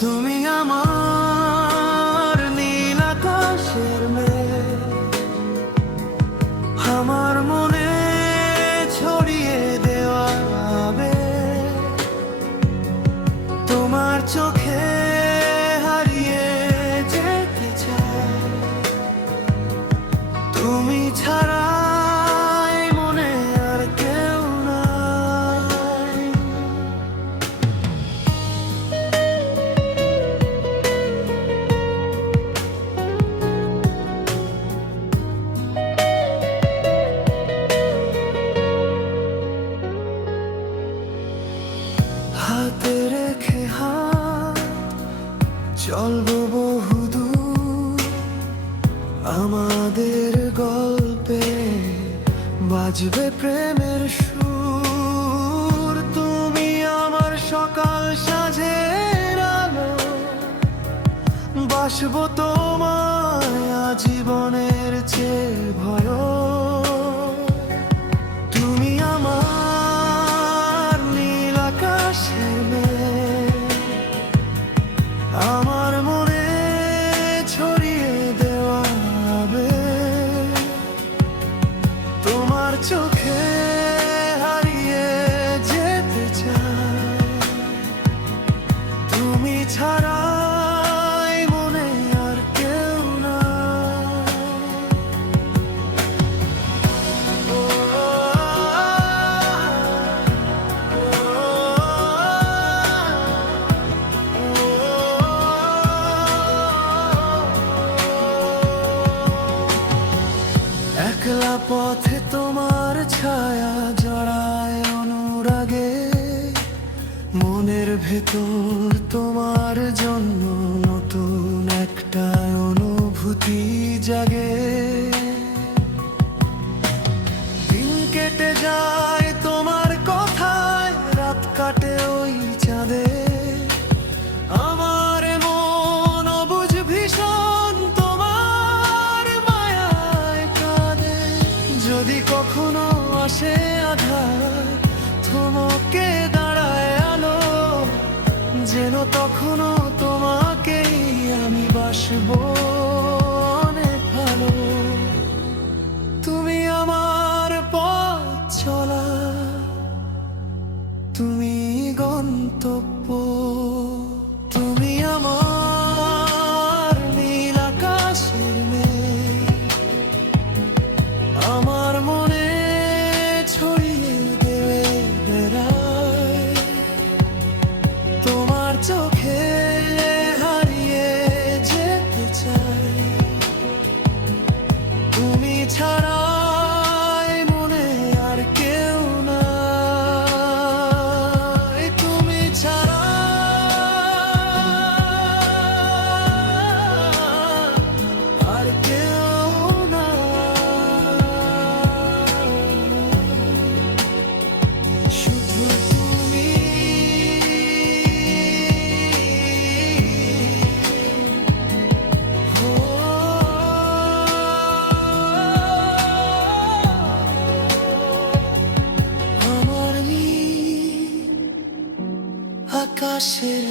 তুমি আমার নীল আকাশের মেয়ে, আমার মনে ছড়িয়ে দেওয়া আবেগ, তোমার চোখে হারিয়ে যেতে চাই। তুমি ছাড়া হাতে রেখে হাত চলবো বহুদূর, আমাদের গল্পে বাজবে প্রেমের সুর। তুমি আমার সকাল সাঁঝের আলো, বাসবো তোমায় আজীবনের চেয়ে ভয়। তুমি আমার নীল আকাশের মেয়ে, আমার মনে ছড়িয়ে দেওয়া আবেগ, তোমার চোখে হারিয়ে যেতে চাই। তুমি ছাড়া মনে আর কেউ না। একলা পথে তোমার ছায়া জড়ায় অনুরাগে, মনের ভেতর তোমার জন্য নতুন একটা অনুভূতি জাগে। দিন কেটে যায় তোমার কথায়, রাত কাটে ওই চাঁদে, আমার মন অবুঝ ভীষণ তোমার মায়ায় কাঁদে। যদি কখনো আসে আধার, থমকে দাঁড়ায় আলো, যেন তখনও তোমাকেই আমি বাসবো অনেক ভালো। তুমি আমার পথ চলা, তুমি গন্তব্য, তুমি আমার নীল আকাশের মেয়ে, আমার মনে ছড়িয়ে দেবে বেড়ায়, তোমার চোখে হারিয়ে যেতে চাই। তুমি ছাড়া মনে আর কেউ নাই, তুমি ছাড়া আর কেউ নাই, শুধু তুমি। আমার নীল আকাশের